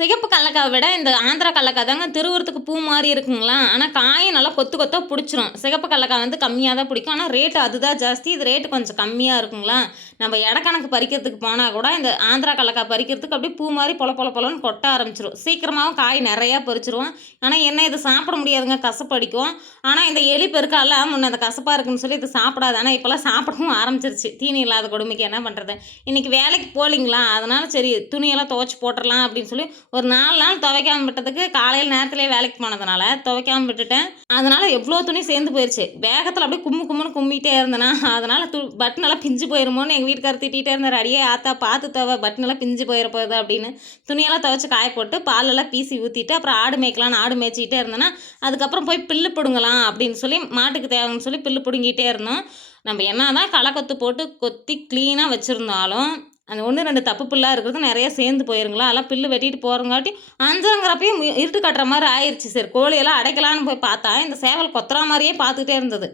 சிகப்பு கடலக்காவை விட இந்த ஆந்திரா கடலக்காய் தாங்க திருவுறத்துக்கு பூ மாரி இருக்குங்களா, ஆனா காயும் நல்லா கொத்து கொத்தா புடிச்சிரும். சிகப்பு கடலக்காய் வந்து கம்மியா தான் பிடிக்கும். ஆனா ரேட் அதுதான் ஜாஸ்தி. இது ரேட் கொஞ்சம் கம்மியா இருக்குங்களா. நம்ம எடக்கணக்கு பறிக்கிறதுக்கு போனா கூட இந்த ஆந்திரா கடலக்காய் பறிக்கிறதுக்கு அப்படியே பூ மாரி பொல பொல பொலன்னு கொட்ட ஆரம்பிச்சுரும். சீக்கிரமாவும் காய் நெறையா பறிச்சுருவோம். ஆனா என்ன இது சாப்பிட முடியாதுங்க, கசப்பு அடிக்கும். ஆனா இந்த எலி பெருக்காலாம் முன்ன அந்த கசப்பா இருக்குன்னு சொல்லி இது சாப்பிடாது. ஆனா இப்பலாம் சாப்பிடவும் ஆரம்பிச்சிருச்சு. தீனி இல்லாத கொடுமைக்கு என்ன பண்றது? இன்னைக்கு வேலைக்கு போலீங்களா, அதனால சரி துணியெல்லாம் துவைச்சு போட்டுறலாம் அப்படின்னு சொல்லி ஒரு 4 நாள் துவைக்காம விட்டதுக்கு காலையில் நேரத்திலேயே வேலைக்கு போனதுனால துவைக்காம விட்டுட்டேன். அதனால எவ்வளோ துணி சேர்ந்து போயிருச்சு. வேகத்தில் அப்படியே கும்மு கும்முன்னு கும்மிட்டே இருந்தேனா, அதனால பட்டனெல்லாம் பிஞ்சு போயிருமோன்னு எங்கள் வீட்டுக்காரர் திட்டிகிட்டே இருந்தார். அடியே ஆத்தா பார்த்து துவை, பட்டனெல்லாம் பிஞ்சு போயிட போகுது அப்படின்னு. துணியெல்லாம் துவைச்சு காய போட்டு பாலெல்லாம் பீசி ஊற்றிட்டு அப்புறம் ஆடு மேய்க்கலான்னு ஆடு மேய்ச்சிக்கிட்டே இருந்தேன்னா, அதுக்கப்புறம் போய் பில்லு பிடுங்கலாம் அப்படின்னு சொல்லி மாட்டுக்கு தேவைன்னு சொல்லி பில்லு பிடுங்கிட்டே இருந்தோம். நம்ம என்ன தான் களக்கொத்து போட்டு கொத்தி க்ளீனாக வச்சுருந்தாலும் அந்த 1, 2 தப்பு புல்லா இருக்கிறது நெறைய சேர்ந்து போயிருங்களா, அதெல்லாம் பில்லு வெட்டிட்டு போறங்காட்டி, அஞ்சரங்கிறப்பயும் இருட்டு கட்டுற மாரி ஆயிருச்சு. சரி கோழியெல்லாம் அடைக்கலான்னு போய் பார்த்தா, இந்த சேவல் கொத்துறா மாரியே பார்த்துக்கிட்டே இருந்தது.